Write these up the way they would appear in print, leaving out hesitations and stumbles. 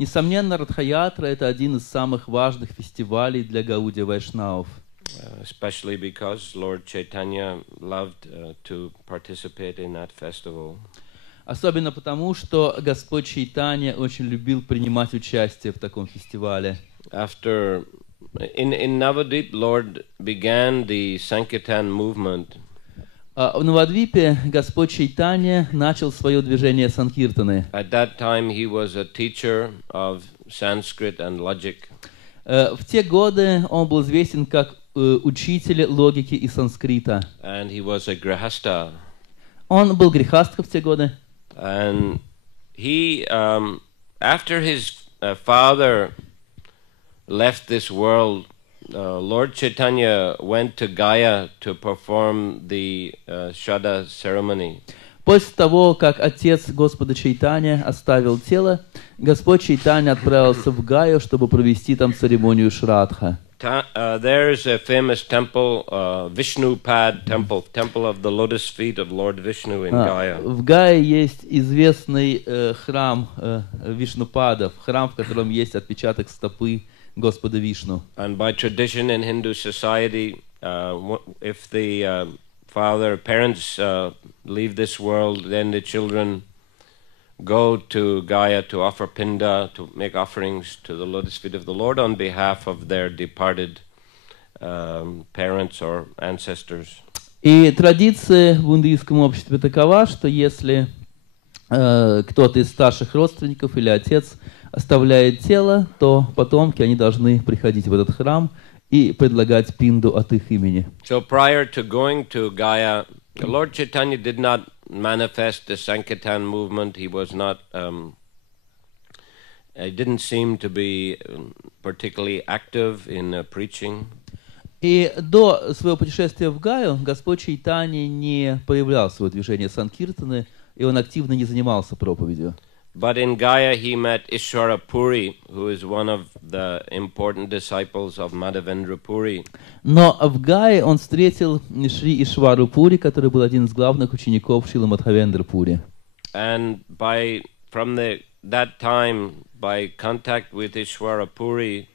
Несомненно, Ратха-ятра — это один из самых важных фестивалей для гаудия вайшнавов. Especially because Lord Chaitanya loved to participate in that festival. Особенно потому, что Господь Чайтанья очень любил принимать участие в таком фестивале. In Navadvip, Lord began the Sankirtan movement. В Навадвипе Господь Чайтанья начал свое движение санкиртаны. At that time, he was a teacher of Sanskrit and logic. В те годы он был известен как учитель логики и санскрита. And he was a grihasta. Он был грихастхом в те годы. And he, after his father left this world, Lord Chaitanya went to Gaya to perform the Shraddha ceremony. После того, как отец Господа Чайтанья оставил тело, Господь Чайтанья отправился в Гаю, чтобы провести там церемонию Шрадха. There is a famous temple, Vishnupad temple, temple of the lotus feet of Lord Vishnu in Gaya. В Гае есть известный храм Вишнупадов, храм, в котором есть отпечаток стопы Господа Вишну. And by tradition in Hindu society, if the parents leave this world, then the children go to Gaya to offer pinda, to make offerings to the lotus feet of the Lord on behalf of their departed parents or ancestors. И традиция в индуистском обществе такова, что если кто-то из старших родственников или отец оставляет тело, то потомки, они должны приходить в этот храм и предлагать пинду от их имени. So prior to going to Gaya, Lord Chaitanya did not manifest the Sankirtan movement. He was not, he didn't seem to be particularly active in preaching. И до своего путешествия в Гаю Господь Чайтанья не проявлял свое движение санкиртаны, и он активно не занимался проповедью. But in Gaya he met Ishwara Puri, who is one of the important disciples of Madhavendra Puri. Но в Гае он встретил Шри Ишвару Пури, который был один из главных учеников Шрилы Мадхавендра Пури. And from that time, by contact with Ishwara Puri,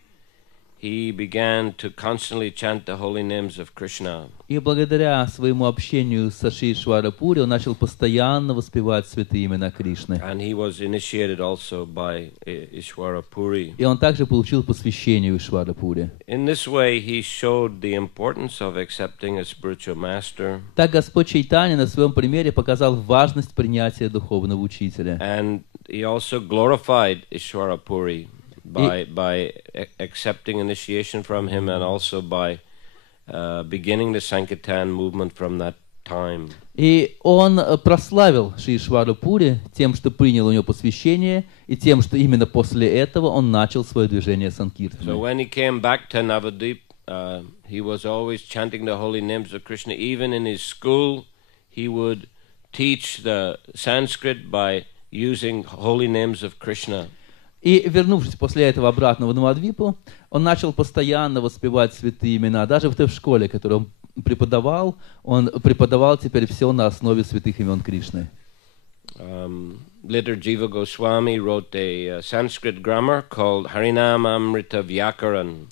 he began to constantly chant the holy names of Krishna. И благодаря своему общению со Шри Ишвара Пури он начал постоянно воспевать святые имена Кришны. And he was initiated also by Ishwara Puri. И он также получил посвящение у Ишвара Пури. In this way, he showed the importance of accepting a spiritual master. Так Господь Чайтанья на своем примере показал важность принятия духовного учителя. And he also glorified Ishwara Puri by accepting initiation from him, and also by beginning the Sankirtan movement from that time. И он прославил Шри Ишвару Пури тем, что принял у него посвящение, и тем, что именно после этого он начал свое движение санкиртаны. So when he came back to Navadvip, he was always chanting the holy names of Krishna. Even in his school, he would teach the Sanskrit by using holy names of Krishna. И, вернувшись после этого обратно в Навадвипу, он начал постоянно воспевать святые имена. Даже в той школе, которую он преподавал теперь все на основе святых имен Кришны. Later, Jiva Goswami wrote a Sanskrit grammar called Harinam Amrita Vyakaran.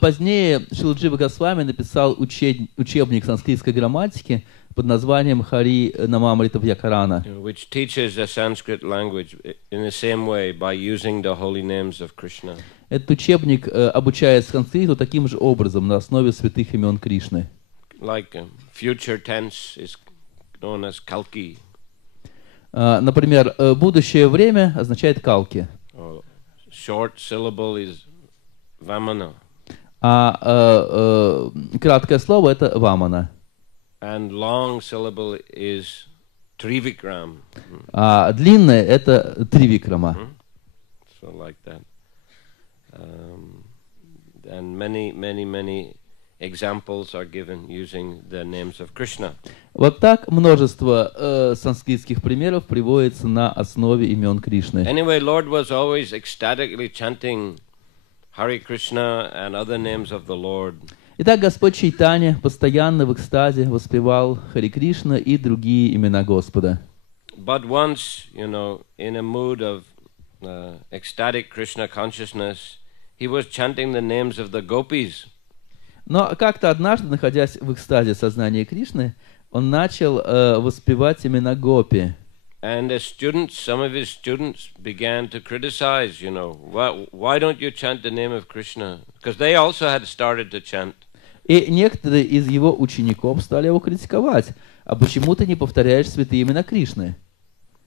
Позднее Шрила Джива Госвами написал учебник санскритской грамматики под названием Хари Намамрита Вьякарана, which teaches the Sanskrit language in the same way by using the holy names of Krishna. Этот учебник обучает санскриту таким же образом на основе святых имен Кришны. Like future tense is known as kalki. Например, будущее время означает калки. Short syllable is vamana. А краткое слово это вамана. And long syllable is trivikram. А длинное это тривикрама. So like that. And many examples are given using the names of Krishna. Вот так множество санскритских примеров приводится на основе имен Кришны. Anyway, Lord was always ecstatically chanting Hare Krishna and other names of the Lord. Итак, Господь Чайтанья постоянно в экстазе воспевал Харе Кришна и другие имена Господа. But once, in a mood of ecstatic Krishna consciousness, he was chanting the names of the gopis. Но как-то однажды, находясь в экстазе сознания Кришны, он начал воспевать имена гопи. And the students, some of his students began to criticize, why don't you chant the name of Krishna? Because they also had started to chant. И некоторые из его учеников стали его критиковать. А почему ты не повторяешь святые имена Кришны?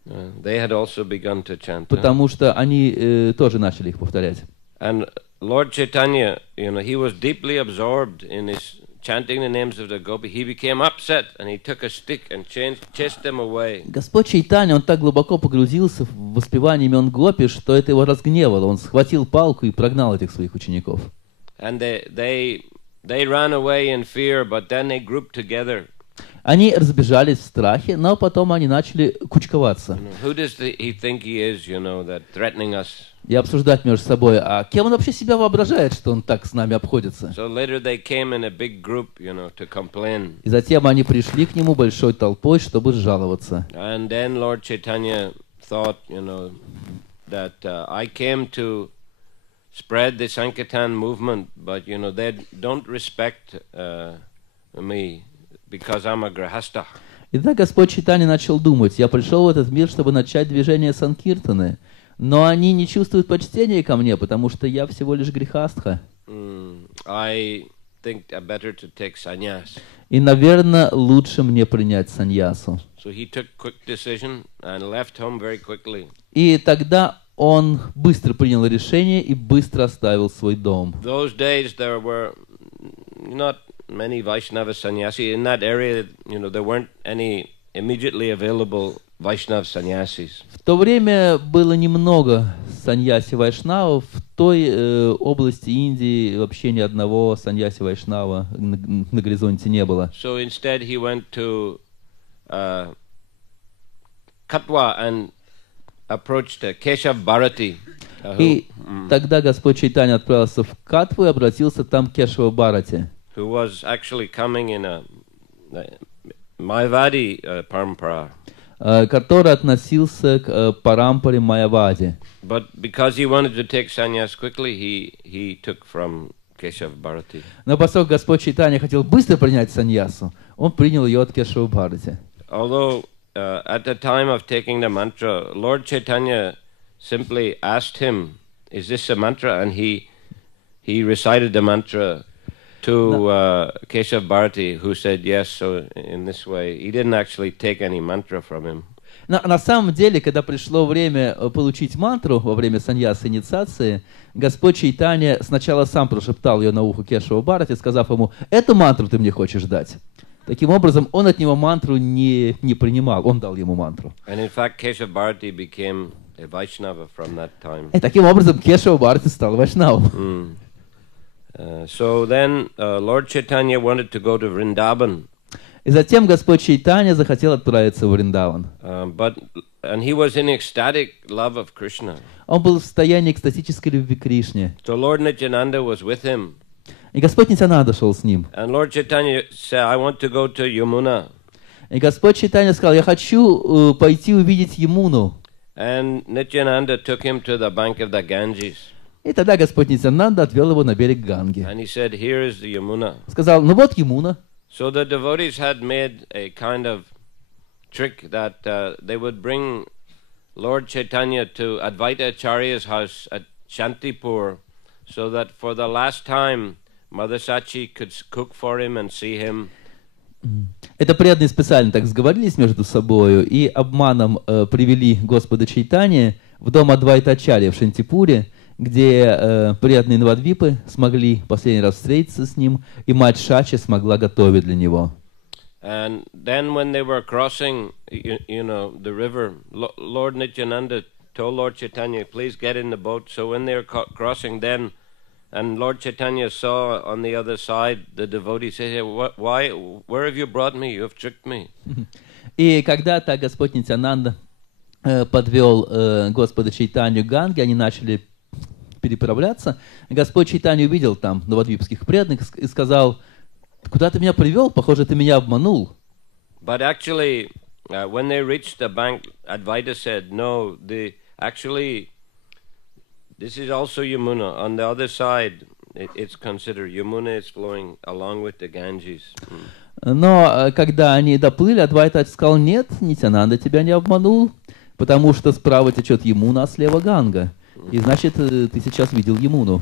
They had also begun to chant. Потому что они тоже начали их повторять. And Lord Chaitanya, he was deeply absorbed in his chanting the names of the gopi. He became upset and he took a stick and chased them away. Господь Чайтанья, он так глубоко погрузился в воспевание имен гопи, что это его разгневало. Он схватил палку и прогнал этих своих учеников. And they ran away in fear, but then they grouped together. Они разбежались в страхе, но потом они начали кучковаться. Who does he think he is, that threatening us? И обсуждать между собой, а кем он вообще себя воображает, что он так с нами обходится? So later they came in a big group, to complain. И затем они пришли к нему большой толпой, чтобы жаловаться. And then Lord Chaitanya thought, that I came to spread the Sankirtan movement, but they don't respect me because I'm a grahastha. И тогда Господь Чайтанья начал думать: я пришел в этот мир, чтобы начать движение Санкиртаны, но они не чувствуют почтения ко мне, потому что я всего лишь грехастха. I think better to take sannyas. И, наверное, лучше мне принять саньясу. So he took quick decision and left home very quickly. И тогда он быстро принял решение и быстро оставил свой дом. Those days there were not many Vaishnava sannyasi in that area. There weren't any immediately available Vaishnava sannyasis. В то время было немного саньяси вайшнавов. В той области Индии вообще ни одного саньяси вайшнава на горизонте не было. So instead he went to Katwa and approached Keshav Bharati. И тогда Господь Чайтанья отправился в Катву и обратился там к Кешаву Бхарати, who was actually coming in a Mayavadi parampara. Который относился к парампаре Майявади. But because he wanted to take sannyas quickly, he took from Keshav Bharati. Но поскольку Господь Чайтанья хотел быстро принять саньясу, он принял ее от Кешава Бхарати. Although at the time of taking the mantra, Lord Chaitanya simply asked him, "Is this a mantra?" And he recited the mantra to Keshav Bharati, who said yes. So in this way, he didn't actually take any mantra from him. На самом деле, когда пришло время получить мантру во время саньясы инициации, Господь Чайтанья сначала сам прошептал ее на ухо Кешаву Бхарати, сказав ему: «Эту мантру ты мне хочешь дать?» Таким образом, он от него мантру не принимал, он дал ему мантру. And in fact, Keshav Bharati became a Vaishnava from that time. И таким образом Кешава Бхарати стал вайшнавом. So then Lord Chaitanya wanted to go to Vrindavan. И затем Господь Чайтанья захотел отправиться в Вриндаван. And he was in ecstatic love of Krishna. Он был в состоянии экстатической любви к Кришне. So Lord Nityananda was with him. И Господь Нитянанда шел с ним. And Lord Chaitanya said, "I want to go to Yamuna." И Господь Чайтанья сказал: я хочу пойти увидеть Ямуну. And Nityananda took him to the bank of the Ganges. И тогда Господь Нитянанда отвел его на берег Ганги. And he said, "Here is the Yamuna." Сказал: ну вот Ямуна. So the devotees had made a kind of trick that they would bring Lord Chaitanya to Advaita Acharya's house at Shantipur, so that for the last time Mother Sachi could cook for him and see him. Это преданные специально так сговорились между собою и обманом привели Господа Чайтаньи в дом Адвайта Ачарьи в Шантипуре, где преданные Навадвипы смогли последний раз встретиться с ним, и мать Шачи смогла готовить для него. And then when they were crossing, the river, Lord Nityananda told Lord Chaitanya, "Please get in the boat." So when they were crossing, then, and Lord Chaitanya saw on the other side the devotee said, "Why? Where have you brought me? You have tricked me." И когда-то Господь Нитянанда подвел Господа Чайтанью к Ганге, они начали переправляться. Господь Чайтанья увидел там новодвипских преданных и сказал: куда ты меня привел? Похоже, ты меня обманул. But actually, when they reached the bank, Advaita said, "No, actually, This is also Yamuna. On the other side, it's considered Yamuna is flowing along with the Ganges. Но когда они доплыли, Адвайта сказал: нет, Нитянанда тебя не обманул, потому что справа течет Ямуна, а слева Ганга. И значит, ты сейчас видел Ямуну.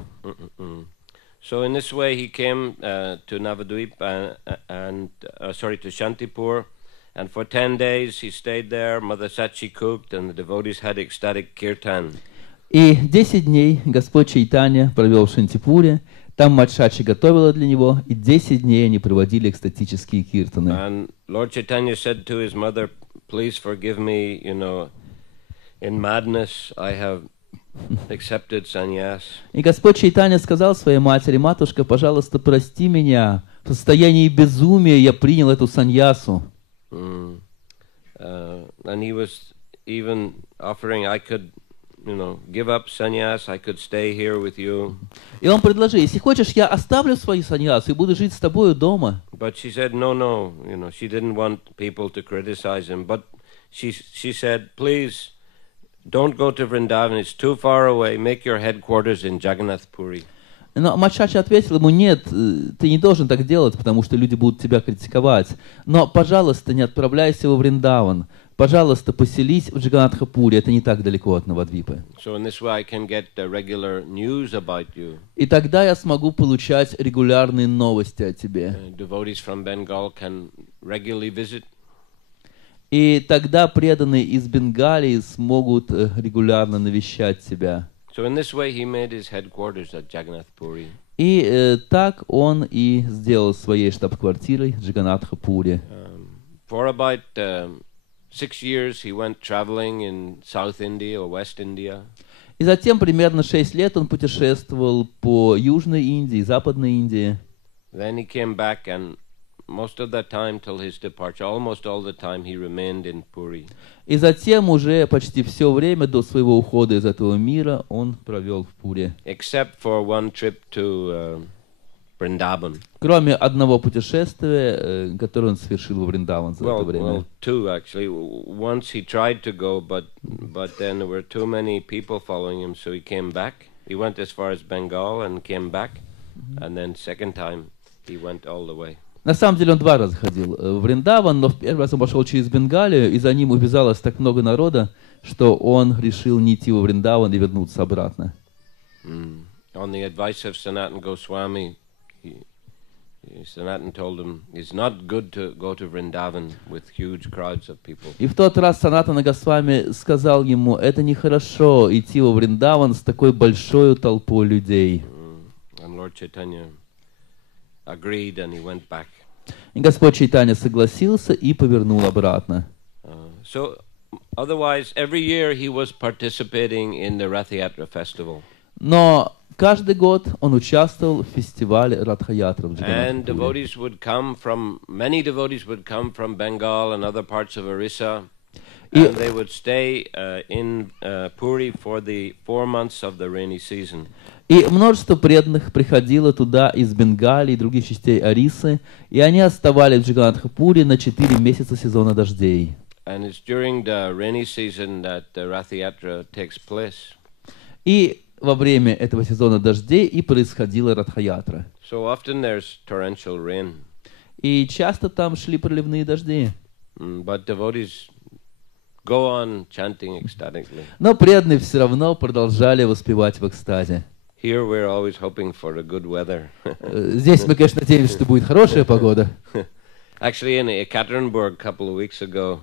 So in this way he came to Navadvip to Shantipur, and for 10 days he stayed there. Mother Sachi cooked, and the devotees had ecstatic kirtan. И 10 дней Господь Чайтанья провел в Шантипуре. Там мать Шачи готовила для него, и 10 дней они проводили экстатические киртаны. And Lord Chaitanya said to his mother, "Please forgive me, in madness I have accepted sannyas." И Господь Чайтанья сказал своей матери: матушка, пожалуйста, прости меня, в состоянии безумия я принял эту саньясу. And he was even offering, I could, give up sannyas, I could stay here with you. И он предложил: если хочешь, я оставлю свои саньясы и буду жить с тобою дома. But she said, no, she didn't want people to criticize him. But she said, please, don't go to Vrindavan, it's too far away, make your headquarters in Jagannath Puri. Но мать Шачи ответила ему: нет, ты не должен так делать, потому что люди будут тебя критиковать. Но, пожалуйста, не отправляйся во Вриндаван. Пожалуйста, поселись в Джаганнатхапуре, это не так далеко от Навадвипы. И тогда я смогу получать регулярные новости о тебе. И тогда преданные из Бенгалии смогут регулярно навещать тебя. И так он и сделал своей штаб-квартирой Джаганнатхапуре. 6 years he went traveling in South India or West India. И затем примерно 6 лет он путешествовал по Южной Индии, Западной Индии. Then he came back, and most of the time till his departure, almost all the time he remained in Puri. И затем уже почти все время до своего ухода из этого мира он провел в Пуре. Except for one trip to Vrindavan. Кроме одного путешествия, которое он совершил во Вриндаван за это время. Well, two actually. Once he tried to go, but then there were too many people following him, so he came back. He went as far as Bengal and came back, and then second time he went all the way. На самом деле он 2 раза ходил в Вриндаван, но в первый раз он пошел через Бенгалию, и за ним увязалось так много народа, что он решил не идти во Вриндаван и вернуться обратно. On the advice of Sanatana Goswami, Sanatana told him it's not good to go to Vrindavan with huge crowds of people. И в тот раз Санатана Госвами сказал ему: это нехорошо идти во Вриндаван с такой большой толпой людей. And Lord Chaitanya agreed, and he went back. И Господь Чайтанья согласился и повернул обратно. So otherwise, every year he was participating in the Ратха festival. Но каждый год он участвовал в фестивале Ратха-ятры в And Джаганнатхапуре. many devotees would come from Bengal and other parts of Orissa, and they would stay in Puri for the 4 months of the rainy season. И множество преданных приходило туда из Бенгалии и других частей Орисы, и они оставались в Джаганнатхапуре на 4 месяца сезона дождей. And it's during the rainy season that the Ратха takes place. И во время этого сезона дождей и происходила Ратха-ятра. So often there's torrential rain. И часто там шли проливные дожди. But devotees go on chanting ecstatically. Но преданные все равно продолжали воспевать в экстазе. Here we're always hoping for a good weather. Здесь мы, конечно, надеемся, что будет хорошая погода. Actually, in Ekaterinburg a couple of weeks ago,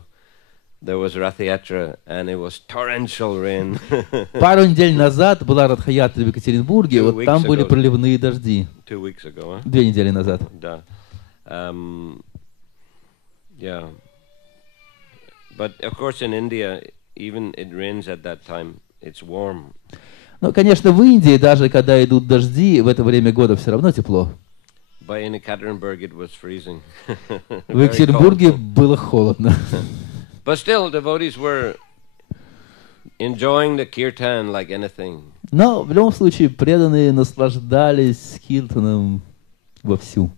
there was Ратха, and it was torrential rain. Пару недель назад была Ратха-ятра в Екатеринбурге, вот там были проливные дожди. 2 weeks ago, huh? 2 недели назад. Да. Yeah. But of course in India, even it rains at that time, it's warm. Ну, конечно, в Индии, даже когда идут дожди, в это время года все равно тепло. But in Ekaterinburg it was freezing. В Екатеринбурге было холодно. But still, devotees were enjoying the kirtan like anything. Но в любом случае преданные наслаждались киртаном вовсю.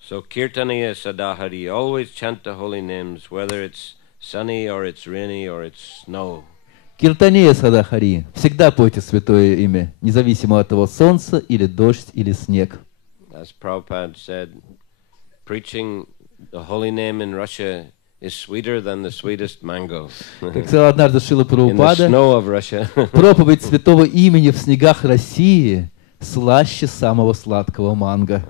So kirtaniya sadahari, always chant the holy names, whether it's sunny or it's rainy or it's snow. Киртанея Садахари. Всегда пойте святое имя, независимо от того, солнце или дождь или снег. As Prabhupada said, preaching the holy name in Russia is sweeter than the sweetest mango. Как сказал однажды Шрила In the Прабхупада, snow of Russia. проповедь святого имени в снегах России слаще самого сладкого манго.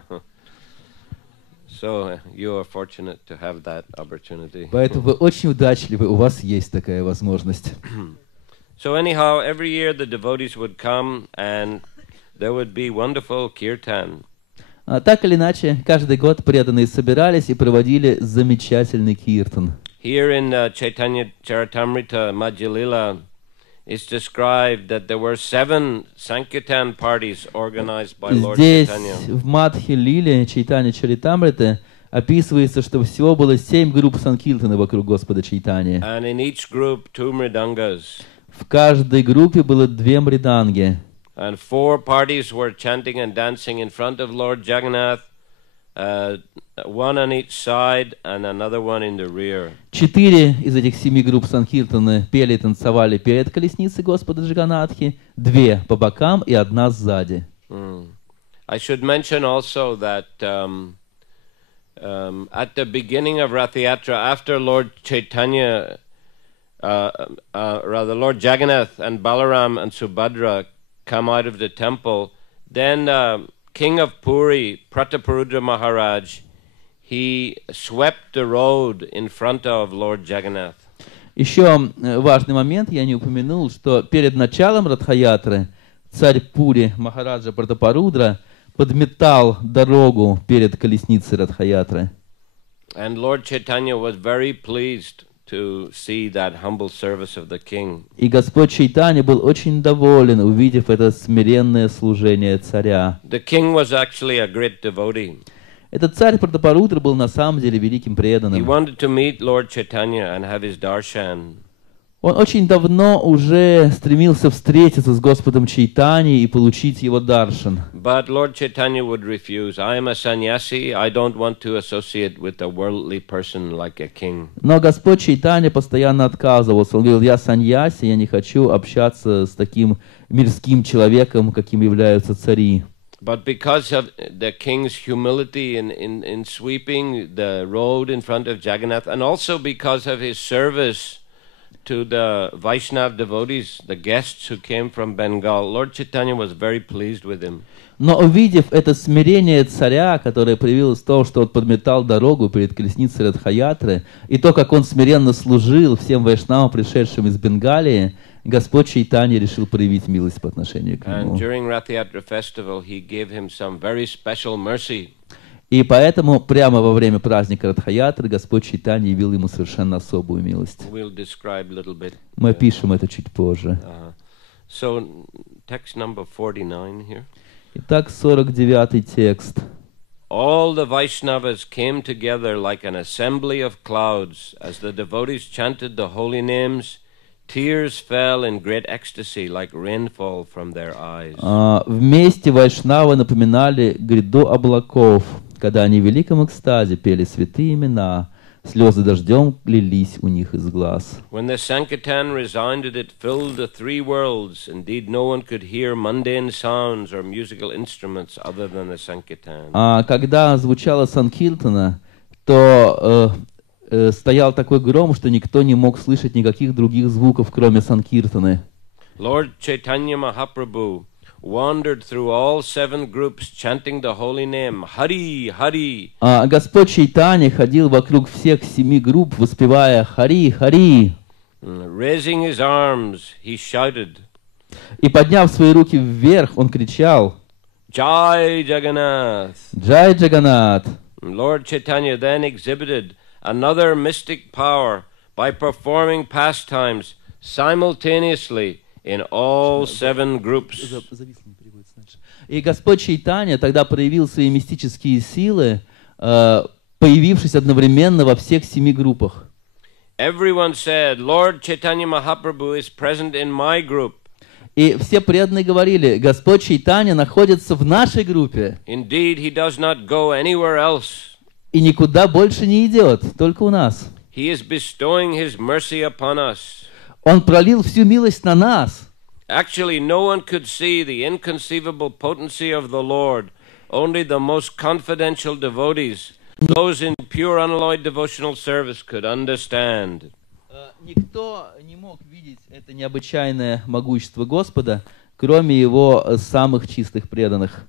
So you are fortunate to have that opportunity. Поэтому вы очень удачливы, у вас есть такая возможность. So anyhow, every year the devotees would come and there would be wonderful kirtan. Так или иначе, каждый год преданные собирались и проводили замечательный киртан. Here in Chaitanya Charitamrita Madhya Lila, it's described that there were 7 Sankirtan parties organized by Lord Здесь, Chaitanya. в Мадхе Лиле, Чайтанья Чаритамрите, описывается, что всего было 7 групп санкиртана вокруг Господа Чайтаньи. And in each group 2 mridangas. В каждой группе было 2 мриданги. And 4 parties were chanting and dancing in front of Lord Jagannath, one on each side and another one in the rear. 4 из этих 7 групп санкиртана пели и танцевали перед колесницей Господа Джаганатхи, 2 по бокам и 1 сзади. I should mention also that at the beginning of Rath Yatra, after Lord Chaitanya, rather Lord Jagannath and Balaram and Subhadra come out of the temple, then King of Puri, Prataparudra Maharaj, he swept the road in front of Lord Jagannath. Еще важный момент, я не упомянул, что перед началом Радха-ятры царь Пури Махараджа Пратапарудра подметал дорогу перед колесницей Радха-ятры. And Lord Chaitanya was very pleased to see that humble service of the king. И Господь Чайтанья был очень доволен, увидев это смиренное служение царя. The king was actually a great devotee. Этот царь Пратапарудра был на самом деле великим He преданным. wanted to meet Lord Chaitanya and have his darshan. Он очень давно уже стремился встретиться с Господом Чайтаньей и получить его даршан. But Lord Chaitanya would refuse. I am a sannyasi. I don't want to associate with a worldly person like a king. Но Господь Чайтанья постоянно отказывался. Он говорил: я саньяси, я не хочу общаться с таким мирским человеком, каким являются цари. But because of the king's humility in sweeping the road in front of Jagannath, and also because of his service to the Vaishnav devotees, the guests who came from Bengal, Lord Chaitanya was very pleased with him. Но увидев это смирение царя, которое проявилось в том, что он подметал дорогу перед колесницей Радха-ятры, и то, как он смиренно служил всем вайшнавам, пришедшим из Бенгалии, Господь Чайтанья решил проявить милость по отношению к нему. And during Rath Yatra festival, he gave him some very special mercy. И поэтому прямо во время праздника Радха-ятры Господь Чайтанья явил ему совершенно особую милость. We'll describe a little bit. Мы опишем это чуть позже. So, text number 49 here. Итак, 49-й текст. All the Vaishnavas came together like an assembly of clouds as the devotees chanted the holy names. Tears fell in great ecstasy like rainfall from their eyes. Вместе вайшнавы напоминали гряду облаков, когда они в великом экстазе пели святые имена, слезы дождем лились у них из глаз. When the Sankirtan resounded, it filled the 3 worlds. Indeed, no one could hear mundane sounds or musical instruments other than the Sankirtan. Когда звучала санкиртана, то стоял такой гром, что никто не мог слышать никаких других звуков, кроме санкиртаны. Lord Chaitanya Mahaprabhu wandered through all 7 groups chanting the holy name, Hari, Hari. Господь Чайтанья ходил вокруг всех 7 групп, воспевая Хари, Хари. Raising his arms, he shouted. И подняв свои руки вверх, он кричал: Jai Jagannath. Джай Джаганнат. Lord Chaitanya then exhibited another mystic power by performing pastimes simultaneously in all 7 groups. И Господь Чайтанья тогда проявил свои мистические силы, появившись одновременно во всех 7 группах. Everyone said, Lord Chaitanya Mahaprabhu is present in my group. И все преданные говорили: Господь Чайтанья находится в нашей группе. Indeed, he does not go anywhere else. И никуда больше не идет, только у нас. He is bestowing his mercy upon us. Он пролил всю милость на нас. Actually, no one could see the inconceivable potency of the Lord. Only the most confidential devotees, those in pure unalloyed devotional service, could understand. Никто не мог видеть это необычайное могущество Господа, кроме Его самых чистых преданных.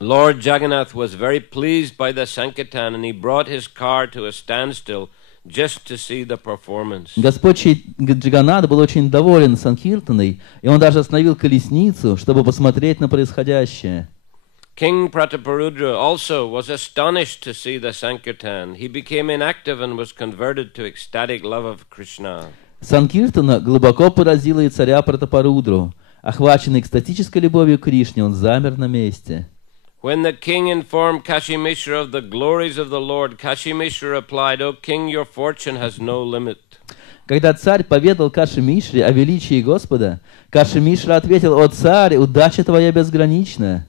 Lord Jagannath was very pleased by the Sankirtan, and he brought his car to a standstill just to see the performance. Господь Джаганнат был очень доволен Санкиртаной, и он даже остановил колесницу, чтобы посмотреть на происходящее. King Prataparudra also was astonished to see the Sankirtan. He became inactive and was converted to ecstatic love of Krishna. Санкиртана глубоко поразила и царя Пратапарудру. Охваченный экстатической любовью к Кришне, он замер на месте. When the king informed Kashi Mishra of the glories of the Lord, Kashi Mishra replied, "O king, your fortune has no limit." Когда царь поведал Каши Мишре о величии Господа, Каши Мишра ответил: «О царь, удача твоя безгранична».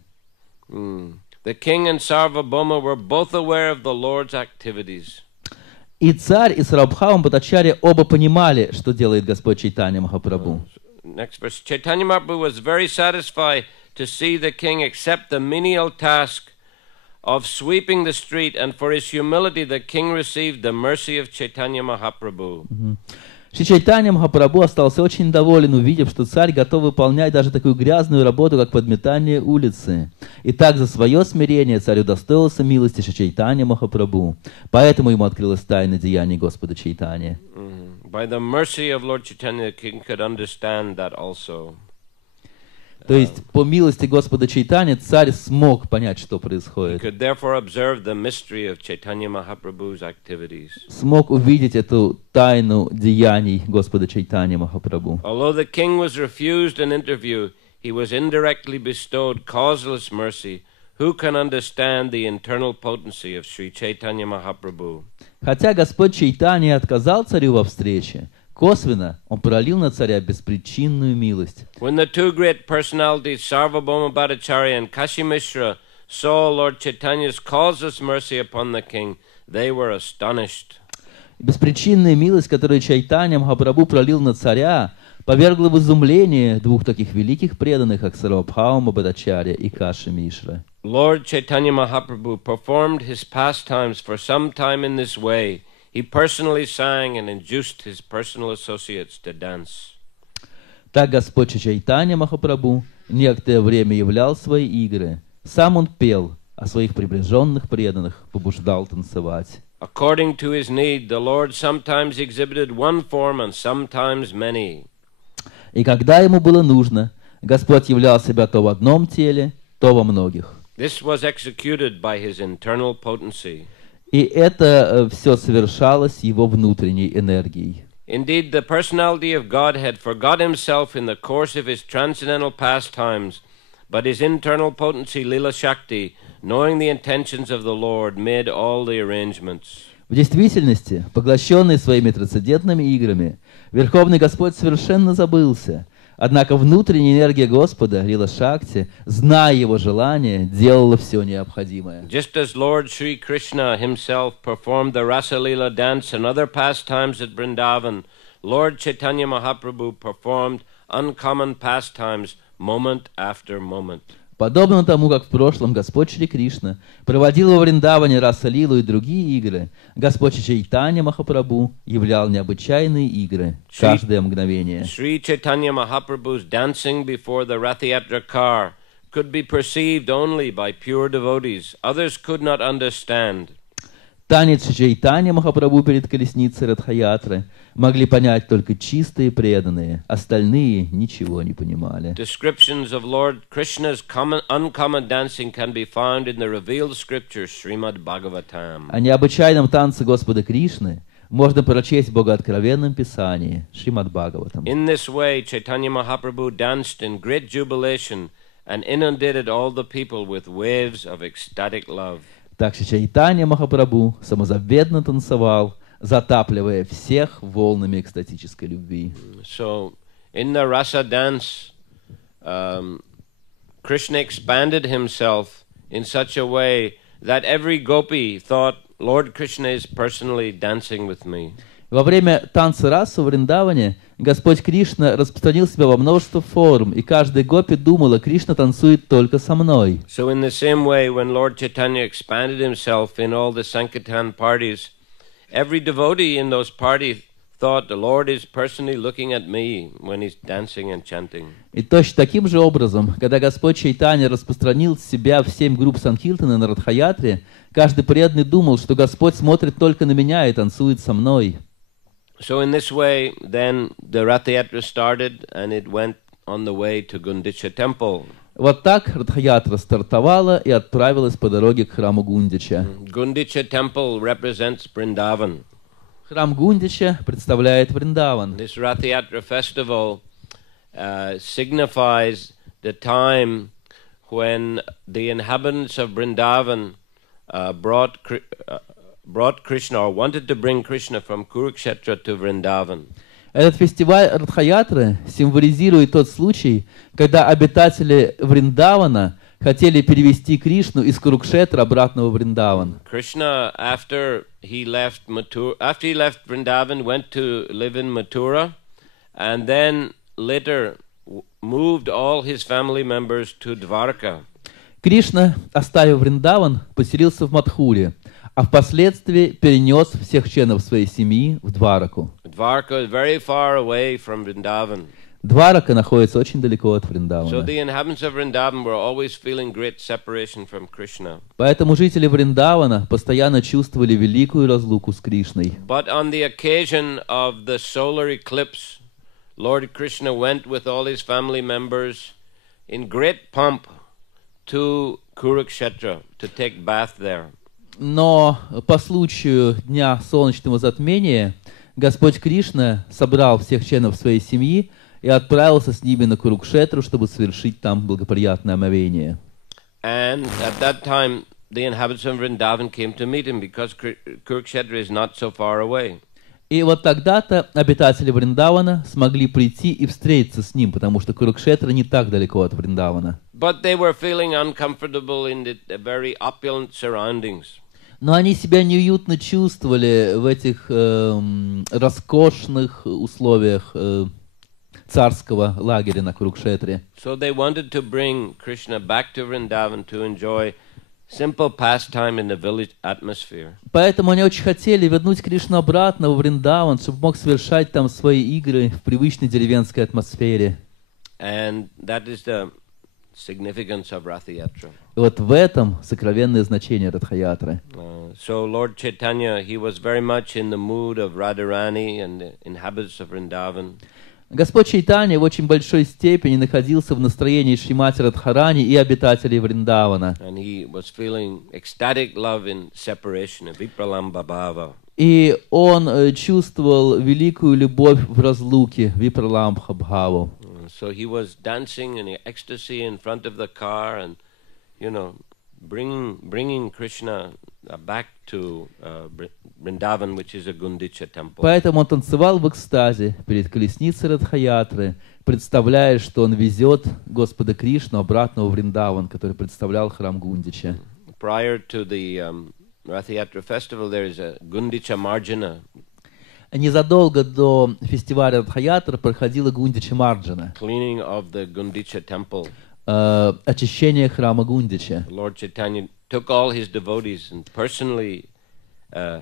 The king and Sarvabhauma were both aware of the Lord's activities. И царь, и Сарабхаум Бхаттачарья оба понимали, что делает Господь Чайтанья Махапрабху. Next verse. Chaitanya Mahaprabhu was very satisfied to see the king accept the menial task of sweeping the street, and for his humility the king received the mercy of Chaitanya Mahaprabhu. Шри Чайтанья Махапрабху остался очень доволен, увидев, что царь готов выполнять даже такую грязную работу, как подметание улицы. И так за свое смирение царь удостоился милости Шри Чайтанья Махапрабху. Поэтому ему открылась тайна деяний Господа Чайтанья. By the mercy of Lord Chaitanya, the king could understand that also. То есть, по милости Господа Чайтаньи, царь смог понять, что происходит. Смог увидеть эту тайну деяний Господа Чайтаньи Махапрабху. Although the king was refused an interview, he was indirectly bestowed causeless mercy. Who can understand the internal potency of Sri Chaitanya Mahaprabhu? Хотя Господь Чайтанья отказал царю во встрече, косвенно он пролил на царя беспричинную милость. When the two great personalities, Sarvabhauma Bhattacharya and Kashi Mishra, saw Lord Chaitanya's causeless mercy upon the king, they were astonished. Беспричинная милость, которую Чайтанья Махапрабху пролил на царя, повергла в изумление двух таких великих преданных, как Сарвабхаума Бхаттачарья и Каши Мишра. Lord Chaitanya Mahaprabhu performed his pastimes for some time in this way. He personally sang and induced his personal associates to dance. Так Господь Чайтанья Махапрабху некоторое время являл свои игры. Сам он пел, а своих приближенных преданных побуждал танцевать. According to his need, the Lord sometimes exhibited one form and sometimes many. И когда ему было нужно, Господь являл себя то в одном теле, то во многих. This was executed by his internal potency. И это все совершалось его внутренней энергией. Indeed, the personality of Godhead forgot himself in the course of his transcendental pastimes, but his internal potency, Lila Shakti, knowing the intentions of the Lord, made all the arrangements. В действительности, поглощенный своими трансцендентными играми, Верховный Господь совершенно забылся. Однако внутренняя энергия Господа, Лила Шакти, зная его желание, делала все необходимое. Just as Lord Shri Krishna himself performed the Rasa Lila dance and other pastimes at Vrindavan, Lord Chaitanya Mahaprabhu performed uncommon pastimes moment after moment. Подобно тому, как в прошлом Господь Шри Кришна проводил во Вриндаване Раса-лилу и другие игры, Господь Чайтанья Махапрабху являл необычайные игры каждое мгновение. Sri Chaitanya Mahaprabhu's dancing before the Rath-yatra car could be perceived only by pure devotees. Others could not understand. Танец Чайтанья Махапрабху перед колесницей Ратха-ятры могли понять только чистые преданные, остальные ничего не понимали. Descriptions of Lord Krishna's uncommon dancing can be found in the revealed scriptures, Srimad Bhagavatam. О необычайном танце Господа Кришны можно прочесть в Богооткровенном Писании, Шримад Бхагаватам. In this way, Chaitanya Mahaprabhu danced in great jubilation and inundated all the people with waves of ecstatic love. Так что Чайтанья Махапрабху самозабвенно танцевал, затапливая всех волнами экстатической любви. So, in the rasa dance, Krishna expanded himself in such a way that every gopi thought, Lord Krishna is personally dancing with me. Во время танца раса в Вриндаване Господь Кришна распространил себя во множество форм, и каждая гопи думала, Кришна танцует только со мной. So in the same way, when Lord Chaitanya expanded himself in all the Sankirtan parties, every devotee in those parties thought the Lord is personally looking at me when he's dancing and chanting. И точно таким же образом, когда Господь Чайтанья распространил себя в 7 групп Санкиртана на Радха-ятре, каждый преданный думал, что Господь смотрит только на меня и танцует со мной. So in this way, then the Ratha Yatra started, and it went on the way to Gundicha Temple. Вот так Радха-ятра стартовала и отправилась по дороге к храму Гундича. Gundicha Temple represents Vrindavan. Храм Гундича представляет Вриндаван. This Ratha Yatra festival signifies the time when the inhabitants of Vrindavan brought Krishna, or wanted to bring Krishna from Kurukshetra to Vrindavan. Этот фестиваль Радха-ятры символизирует тот случай, когда обитатели Вриндавана хотели перевести Кришну из Курукшетра обратно в Вриндаван. Krishna, after he left Vrindavan, went to live in Mathura, and then later moved all his family members to Dwarka. Кришна, оставив Вриндаван, поселился в Мадхуре, а впоследствии перенес всех членов своей семьи в Двараку. Dwarka is very far away from Vrindavan. Дварака находится очень далеко от So Вриндавана. the inhabitants of Vrindavan were always feeling great separation from Krishna. Поэтому жители Вриндавана постоянно чувствовали великую разлуку с Кришной. But on the occasion of the solar eclipse, Lord Krishna went with all his family members in great pomp to Kurukshetra to take bath there. Но по случаю Дня Солнечного Затмения Господь Кришна собрал всех членов своей семьи и отправился с ними на Курукшетру, чтобы совершить там благоприятное омовение. And at that time, the inhabitants of Vrindavan came to meet him because Kurukshetra is not so far away. И вот тогда-то обитатели Вриндавана смогли прийти и встретиться с ним, потому что Курукшетра не так далеко от Вриндавана. But they were feeling uncomfortable in the very opulent surroundings. Но они себя неуютно чувствовали в этих роскошных условиях царского лагеря на Курукшетре. So they wanted to bring Krishna back to Vrindavan to enjoy simple pastime in the village atmosphere. Поэтому они очень хотели вернуть Кришну обратно в Вриндаван, чтобы мог совершать там свои игры в привычной деревенской атмосфере. And that is the significance of Ratha Yatra. И вот в этом сокровенное значение Радха-ятры. So Lord Chaitanya, he was very much in the mood of Radharani and the inhabitants of Vrindavan. Господь Чайтанья в очень большой степени находился в настроении Шримати Радхарани и обитателей Вриндавана. And he was feeling ecstatic love in separation, vipralamba bhava. И он чувствовал великую любовь в разлуке, випраламбха бхаву. So he was dancing in ecstasy in front of the car and, bringing Krishna back to Vrindavan, which is a Gundicha temple. Поэтому он танцевал в экстазе перед колесницей Радха-ятры, представляя, что он везет Господа Кришну обратно в Вриндаван, который представлял храм Гундича. Prior to the Ratha Yatra festival, there is a Gundicha Marjana. Незадолго до фестиваля Радха-ятра проходила Гундича Марджана, Cleaning of the Gundicha temple. очищение храма Гундича. Lord Chaitanya took all his devotees and personally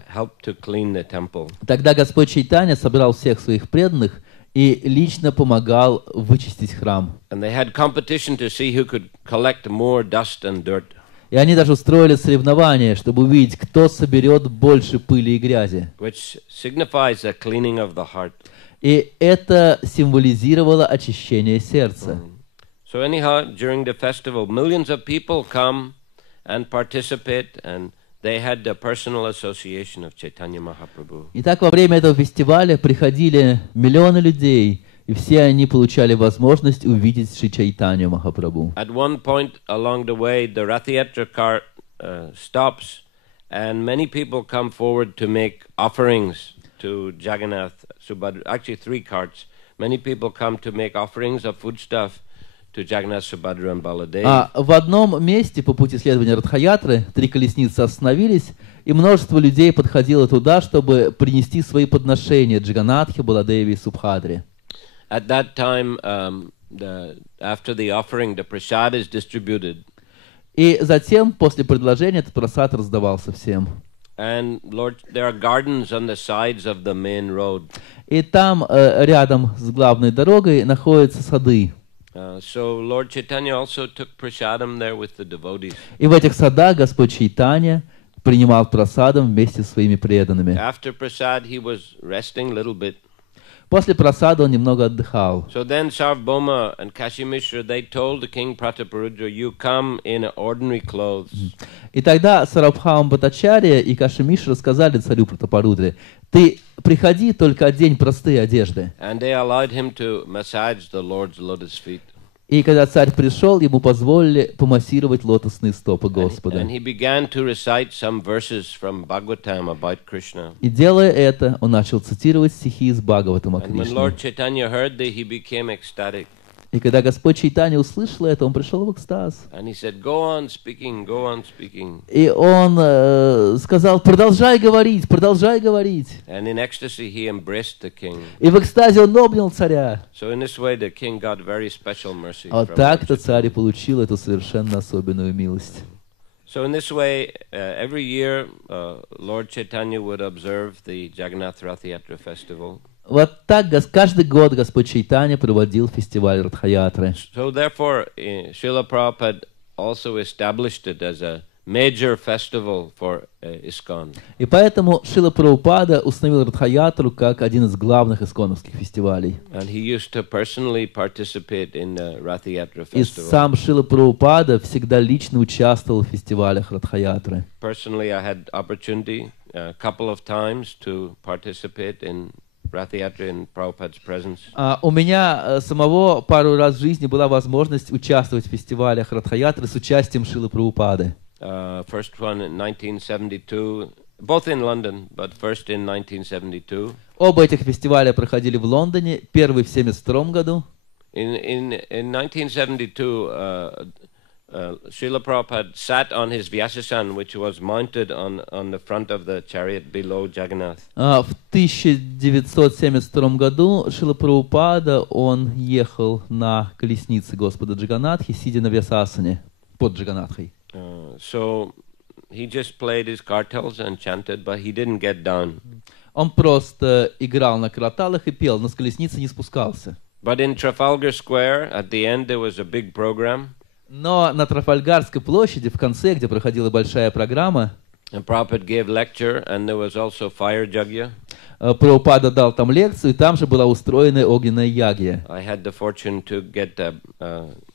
helped to clean the temple. Тогда Господь Чайтанья собрал всех своих преданных и лично помогал вычистить храм. And they had competition to see who could collect more dust and dirt. И они даже устроили соревнования, чтобы увидеть, кто соберет больше пыли и грязи. Which signifies the cleaning of the heart. И это символизировало очищение сердца. So anyhow, during the festival, millions of people come and participate, and they had the personal association of Chaitanya Mahaprabhu. Итак, во время этого фестиваля приходили миллионы людей, и все они получали возможность увидеть Шри Чайтанью Махапрабху. At one point along the way, the Ratha Yatra cart stops, and many people come forward to make offerings to Jagannath, Subhadra. Actually, 3 carts. Many people come to make offerings of foodstuff to Jagannath, Subhadra and Baladev. А в одном месте по пути следования Радха-ятры 3 колесницы остановились, и множество людей подходило туда, чтобы принести свои подношения Джаганнатхе, Баладеве и Субхадре. At that time, after the offering, the prasad is distributed. И затем, после предложения, этот прасад раздавался всем. And Lord, there are gardens on the sides of the main road. И там, рядом с главной дорогой, находятся сады. So Lord Chaitanya also took prasadam there with the devotees. И в этих садах Господь Чайтанья принимал прасадом вместе со своими преданными. After prasad, he was resting a little bit. После прасада он немного отдыхал. So then Sarvabhauma and Kashi Mishra, they told the king Prataparudra, you come in ordinary clothes. И тогда Сарабхаум Бхаттачарья и Каши Мишра сказали царю Пратапарудре: ты приходи, только одень простые одежды. And they allowed him to massage the Lord's lotus feet. И когда царь пришел, ему позволили помассировать лотосные стопы Господа. And he began to recite some verses from Bhagavatam about Krishna. И делая это, он начал цитировать стихи из Бхагаватама And when Кришны. Lord Chaitanya heard that, he became ecstatic. И когда Господь Чайтанья услышал это, он пришел в экстаз. And he said, go on speaking, go on speaking. И он сказал: продолжай говорить, продолжай говорить. And in ecstasy, he embraced the king. И в экстазе он обнял царя. So in this way, the king got very special mercy. А вот так-то царь и получил эту совершенно особенную милость. So in this way, every year, Lord Chaitanya would observe the Jagannath Rath Yatra festival. Вот так каждый год Господь Чайтанья проводил фестиваль Радха-ятры. So therefore, Srila Prabhupada also established it as a major festival for ISKCON. И поэтому Шрила Прабхупада установил Радха-ятру как один из главных исконовских фестивалей. And he used to personally participate in the Rath Yatra И festival. сам Шрила Прабхупада всегда лично участвовал в фестивалях Радха-ятры. Personally, I had opportunity a couple of times to participate in Rath Yatra in Prabhupada's presence. У меня самого пару раз в жизни была возможность участвовать в фестивалях Радха-ятры с участием Шрилы Прабхупады. First one in 1972, both in London, but first in 1972. Оба этих фестиваля проходили в Лондоне, первый в 1972 году. In 1972, Srila Prabhupada sat on his Vyasasan, which was mounted on the front of the chariot below Jagannath. В 1972 году Шрила Прабхупада, он ехал на колеснице Господа Джаганнатхи, сидя на Вьясасане под Джаганнатхой. So he just played his kartals and chanted, but he didn't get down. Он просто играл на караталах и пел, но с колесницы не спускался. But in Trafalgar Square, at the end, there was a big program. Но на Трафальгарской площади, в конце, где проходила большая программа, And Prabhupada gave lecture, and there was also fire yagya. Прабхупада дал там лекцию, и там же была устроена огненная ягья. I had the fortune to get a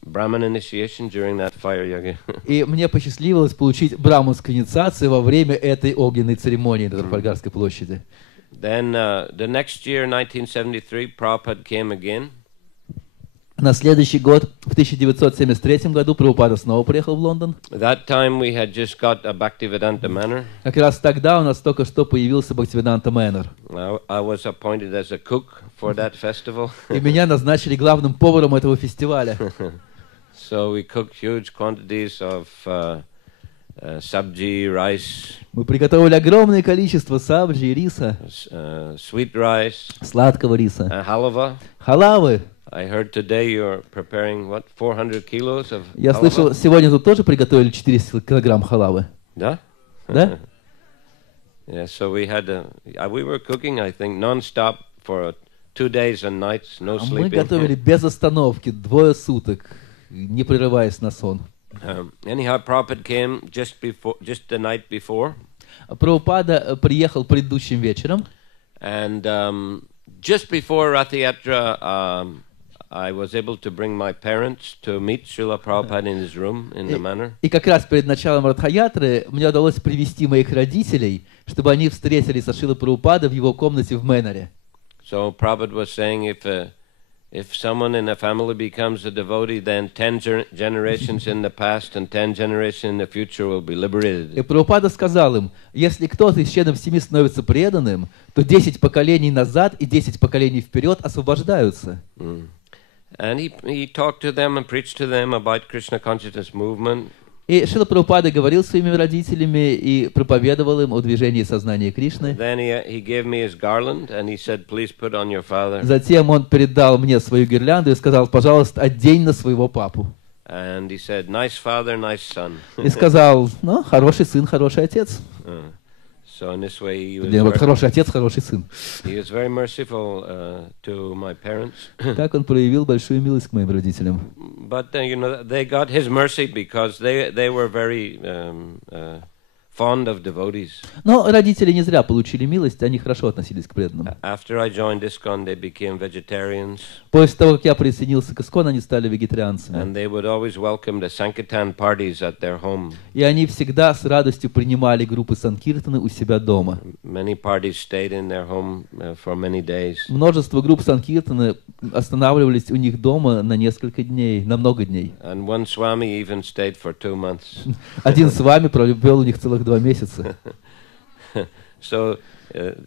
Brahman initiation during that fire yagya. И мне посчастливилось получить браманскую инициацию во время этой огненной церемонии на Трафальгарской площади. Then the next year, 1973, Prabhupada came again. На следующий год, в 1973 году, Прабхупада снова приехал в Лондон. That time we had just got a Bhактиведанта Мэнор. Как раз тогда у нас только что появился Бхактиведанта Мэнор. I was appointed as a cook for that festival. И меня назначили главным поваром этого фестиваля. So we cooked huge quantities of sabji, rice. Мы приготовили огромное количество сабджи и риса, Sweet rice, сладкого риса, halava. халавы. I heard today you're preparing, what, 400 kilos of Я halava? слышал, сегодня тут тоже приготовили 400 килограмм халавы. Да? Да? Yeah, so we were cooking, I think, non-stop for 2 days and nights, no Мы sleeping. готовили без остановки, 2 суток, не прерываясь на сон. Anyhow, Prabhupada came just the night before. Прабхупада приехал предыдущим вечером. And just before Rath Yatra, I was able to bring my parents to meet Srila Prabhupada in his room in the manor. И как раз перед началом Радха-ятры мне удалось привести моих родителей, чтобы они встретились со Шрилой Прабхупадой в его комнате в Мэноре. So Prabhupada was saying, if someone in a family becomes a devotee, then 10 generations in the past and 10 generations in the future will be liberated. И Прабхупада сказал им: если кто-то из членов семьи становится преданным, то 10 поколений назад и 10 поколений вперед освобождаются. And he talked to them and preached to them about Krishna consciousness movement. И Шрила Прабхупада говорил с своими родителями и проповедовал им о движении сознания Кришны. Then he gave me his garland and he said, "Please put on your father." Затем он передал мне свою гирлянду и сказал: пожалуйста, одень на своего папу. And he said, "Nice father, nice son." И сказал: ну, хороший сын, хороший отец. So in this way he was Вот хороший отец, хороший сын. he was very merciful to my parents. Так он проявил большую милость к моим родителям. But you know, they got his mercy because they were very fond of devotees. Но родители не зря получили милость, они хорошо относились к преданным. After I joined ISKCON, they became vegetarians. После того, как я присоединился к ISKCON, они стали вегетарианцами. And they would always welcome the Sankirtan parties at their home. И они всегда с радостью принимали группы санкиртаны у себя дома. Many parties stayed in their home for many days. Множество групп санкиртаны останавливались у них дома на несколько дней, на много дней. And one Swami even stayed for 2 months. Один с вами провел у них целых 2 месяца. So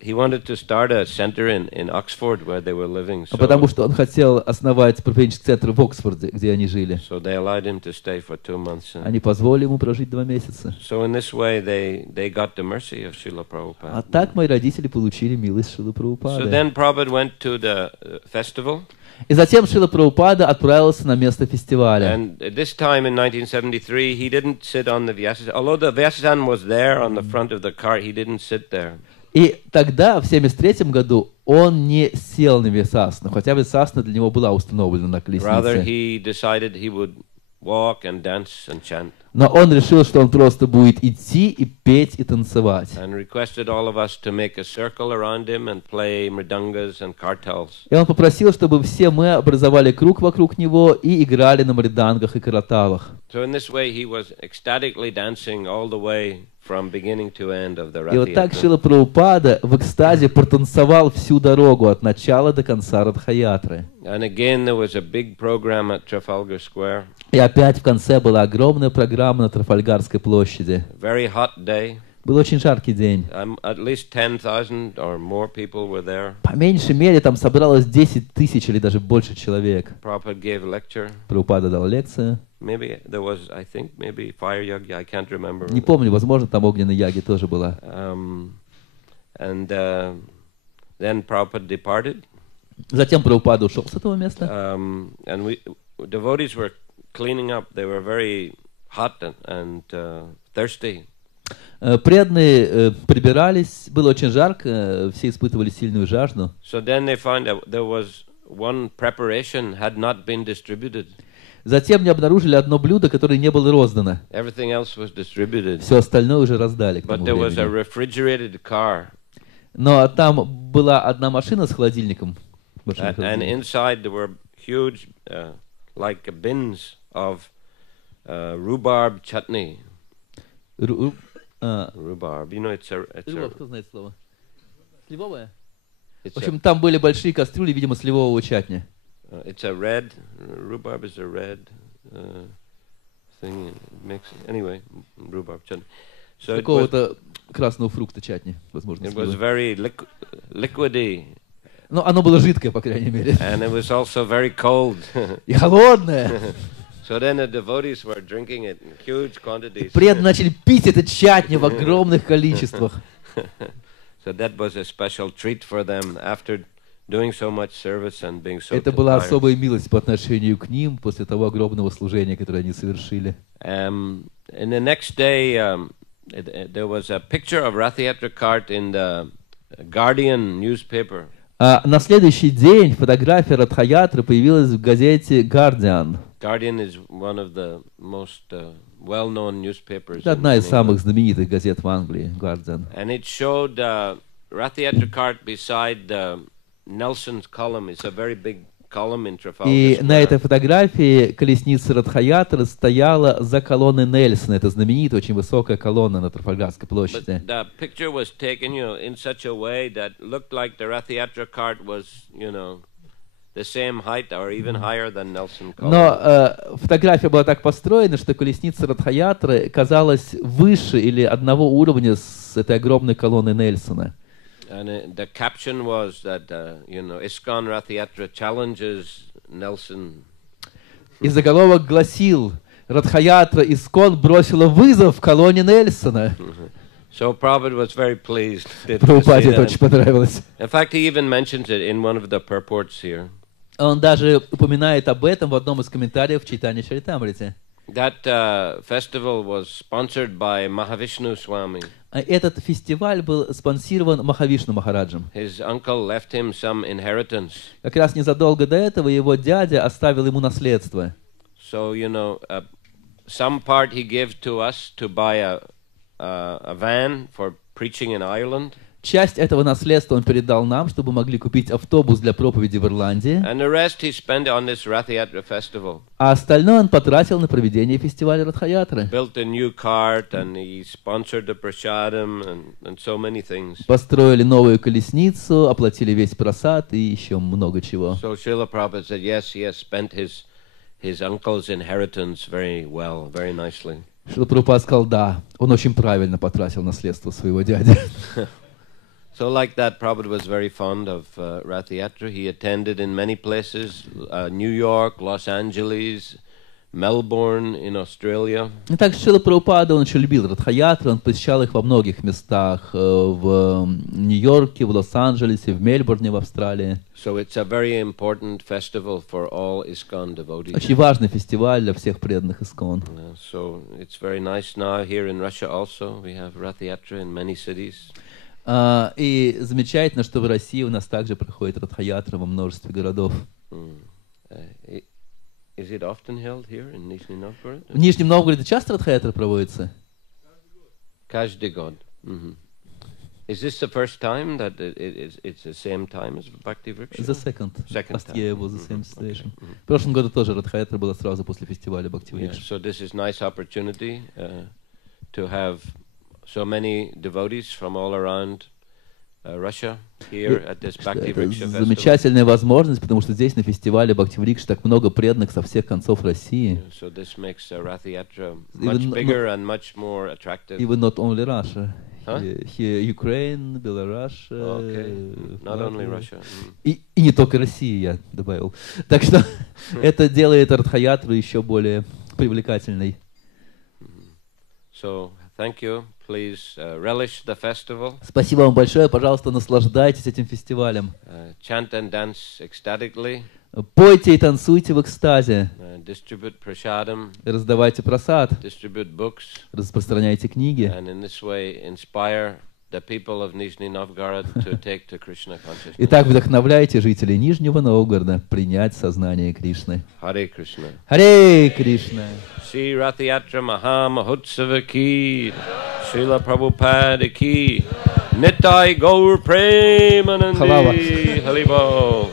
he wanted to start a center in Oxford where they were living. So, Потому что он хотел основать проповеднический центр в Оксфорде, где они жили. so they allowed him to stay for 2 months. Они позволили ему прожить 2 месяца. So in this way they got the mercy of Srila Prabhupada. А так мои родители получили милость Шрилы So Прабхупады. then Prabhupada went to the festival. И затем Шрила Прабхупада отправился на место фестиваля. And this time in 1973, he didn't sit on the Vyasa. Although the Vyasasan was there on the front of the cart, he didn't sit there. И тогда, в 1973 году, он не сел на Висасну, хотя Висасна для него была установлена на Rather, колеснице. he decided he would walk and dance and chant. Но он решил, что он просто будет идти и петь и танцевать. And requested all of us to make a circle around him and play mridangas and kartals. И он попросил, чтобы все мы образовали круг вокруг него и играли на мридангах и караталах. So in this way, he was ecstatically dancing all the way from beginning to end of the И вот так Ратха. Шрила Прабхупада в экстазе протанцевал всю дорогу от начала до конца Ратха-ятры. And again, there was a big program at Trafalgar Square. И опять в конце была огромная программа на Трафальгарской площади. Very hot day. Был очень жаркий день. At least 10,000 or more people were there. По меньшей мере там собралось 10 тысяч или даже больше человек. Prabhupada gave a lecture. Прабхупада дал лекцию. Maybe there was, I think, maybe fire yagya. I can't remember. Не помню, возможно, там огненная яги тоже была. And then Prabhupada departed. Затем Прабхупада ушел с этого места. And devotees were cleaning up. They were very hot and thirsty. Преданные прибирались, было очень жарко, все испытывали сильную жажду. So then they found out there was one preparation had not been distributed. Затем мне обнаружили одно блюдо, которое не было роздано. Everything else was distributed. Все остальное уже раздали к But тому there was a времени. refrigerated car. Но там была одна машина с холодильником. And inside there were huge, like bins of rhubarb chutney. Rhubarb, you know, it's a Кто знает слово? Сливовое? it's В общем, там были большие кастрюли, видимо, сливового чатни. it's a red rhubarb is a red thing mix. Anyway, rhubarb chutney. So it was, Какого-то красного фрукта чатни, возможно. it was very liquidy, Но оно было жидкое, по крайней мере. and it was also very cold. И холодное. So then the devotees were drinking it in huge quantities. Преданные начали пить это чатни в огромных количествах. So that was a special treat for them after doing so much service and being so Это была tired. особая милость по отношению к ним после того огромного служения, которое они совершили. And the next day, there was a picture of Rath-yatra cart in the Guardian newspaper. А на следующий день фотография Ратха-ятры появилась в газете «Guardian». Guardian is one of the most well-known newspapers. Это одна in из самых England. знаменитых газет в Англии, «Guardian». And it showed Rath-yatra cart beside Nelson's column. It's a very big column in Trafalgar И Square. на этой фотографии колесница Ратха-ятры стояла за колонной Нельсона. Это знаменитая, очень высокая колонна на Трафальгарской площади. But the picture was taken, in such a way that looked like the Rath-yatra cart was, the same height or even higher than Nelson column. Но фотография была так построена, что колесница Ратха-ятры казалась выше или одного уровня с этой огромной колонной Нельсона. And the caption was that, ISKCON Rath-yatra challenges Nelson. И заголовок гласил: Радха-ятра Искон бросила вызов колонии Нельсона. So Prabhupada was very pleased. Прабхупаде это очень понравилось. In fact, he even mentions it in one of the purports here. Он даже упоминает об этом в одном из комментариев в читании Чаритамрите. That festival was sponsored by Mahavishnu Swami. Этот фестиваль был спонсирован Махавишну Махараджем. His uncle left him some inheritance. Как раз незадолго до этого его дядя оставил ему наследство. So, you know, some part he gave to us to buy a van for preaching in Ireland. Часть этого наследства он передал нам, чтобы могли купить автобус для проповеди в Ирландии. And the rest he spent on this Ратха-ятра festival. А остальное он потратил на проведение фестиваля Радха-ятры. Built a new cart and he sponsored the prashadam and so many things. Построили новую колесницу, оплатили весь просад и еще много чего. So Srila Prabhupada said, yes, he has spent his uncle's inheritance very well, very nicely. Шрила Прабхупада сказал, да, он очень правильно потратил наследство своего дяди. So like that, Prabhupada was very fond of Ratha-yatra. He attended in many places, New York, Los Angeles, Melbourne in Australia. И так Шрила Прабхупада, он очень любил Радха-ятры, он посещал их во многих местах, в Нью-Йорке, в Лос-Анджелесе, в Мельбурне, в Австралии. So it's a very important festival for all ISKCON devotees. Очень важный фестиваль для всех преданных ISKCON. So it's very nice now here in Russia also. We have Ratha-yatra in many cities. И замечательно, что в России у нас также проходит Радха-ятра во множестве городов. Is it often held here in Nizhny Novgorod? В Нижнем Новгороде часто Радха-ятра проводится? Каждый год. Is this the first time that it's the same time as Bhakti-vriksha? The second. Second Last time. year was the same situation. В прошлом году тоже Радха-ятра была сразу после фестиваля Бхактиведанта. So this is nice opportunity to have so many devotees from all around Russia here at this Bhakti-vriksha festival. Замечательная возможность, потому что здесь на фестивале Бхакти-врикша так много преданных со всех концов России. So this makes Ratha-yatra much bigger and much more attractive. Even not only Russia. Here Ukraine, Belarus. Not only Russia. И не только Россия, я добавил. Так что это делает Радха-ятру еще более привлекательной. So thank you. Please relish the festival. Спасибо вам большое. Пожалуйста, наслаждайтесь этим фестивалем. Chant and dance ecstatically. Пойте и танцуйте в экстазе. Distribute prasadam. Раздавайте прасад. Distribute books. Распространяйте книги. And in this way inspire the people of Nizhny Novgorod to take to Krishna consciousness. Итак, вдохновляйте жителей Нижнего Новгорода принять сознание Кришны. Харе Кришна. Харе Кришна. Shri Ratha-yatra Maha Mahotsava ki, Srila Prabhupade ki, Nitai Gaur Premanandi, Halibol.